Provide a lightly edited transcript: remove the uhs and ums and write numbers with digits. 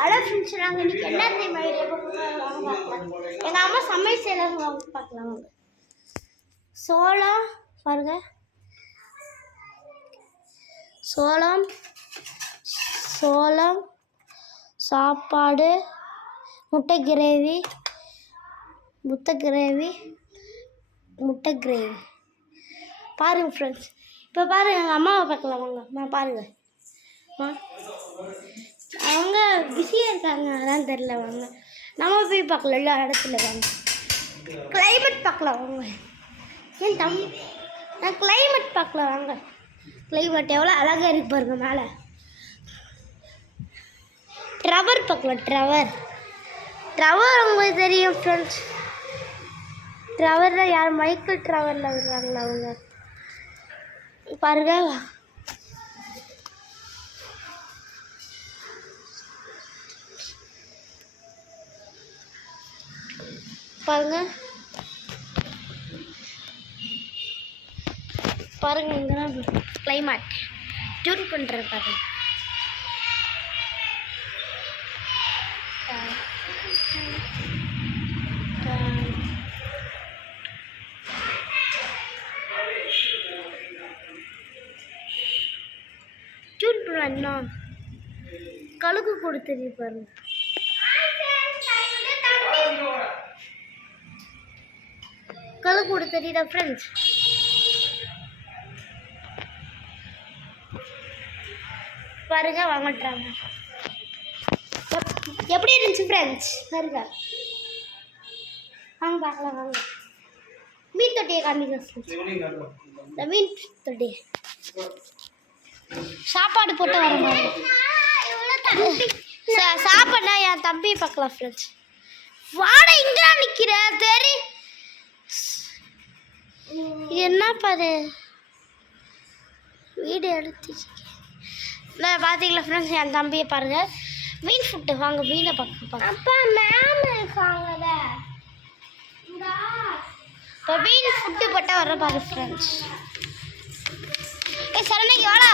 Hello friends, நாங்கள் இன்னைக்கு என்ன தெரியுமா வீடியோ பார்க்கலாம். எங்கள் அம்மா சமையல் செய்யலாம் பார்க்கலாம். சோளம் பாருங்க, சோளம் சோளம் சாப்பாடு, முட்டை கிரேவி பாருங்க ஃப்ரெண்ட்ஸ். இப்போ பாருங்க எங்கள் அம்மாவை பார்க்கலாம் வாங்க. அம்மா பாருங்க, அவங்க பிஸியாக இருக்காங்க, அதான் தெரில. வாங்க நம்ம போய் பார்க்கலாம். எல்லா இடத்துல வாங்க கிளைமேட் பார்க்கலாம் வாங்க. ஏன் நான் கிளைமேட் பார்க்கலாம் வாங்க. கிளைமேட் எவ்வளோ அழகாக இருக்கு பாருங்க. மேலே ட்ரவர் பார்க்கலாம். ட்ரவர் உங்களுக்கு தெரியும் ஃப்ரெண்ட்ஸ். ட்ரவரில் யார் மைக்கேல் ட்ரவரில் விடுறாங்களா அவங்க பாருங்க. பாருங்க இங்கதான் கிளைமேட் டியூன் பண்ணுறேன் பாருங்க. டியூன் பண்ணா கழுகு கூட தெரியும் பாருங்க. கழுகு கூட தெரியுதா ஃப்ரெண்ட்ஸ்? பாருங்க வாங்கட்டாங்க. எப்படி இருந்துச்சு ஃப்ரெண்ட்ஸ்? பாருங்க வாங்க பார்க்கலாம் வாங்க. மீன் தொட்டியை காமிங்க. இந்த மீன் தொட்டி சாப்பாடு போட்டு வர சாப்பாடுனா என் தம்பி பார்க்கலாம் ஃப்ரெண்ட்ஸ். வாட இங்கே நிற்கிற தெரி என்ன பாரு வீடு எடுத்து பார்த்தீங்களா ஃப்ரெண்ட்ஸ்? என் தம்பியை பாருங்க. மீன் ஃபுட்டு வாங்க, மீனை பார்க்க. அப்பா மேம் இருக்காங்கல்ல, இப்போ மீன் ஃபுட்டு போட்டால் வர பாரு ஃப்ரெண்ட்ஸ். ஏ சரணைக்கு வாடா.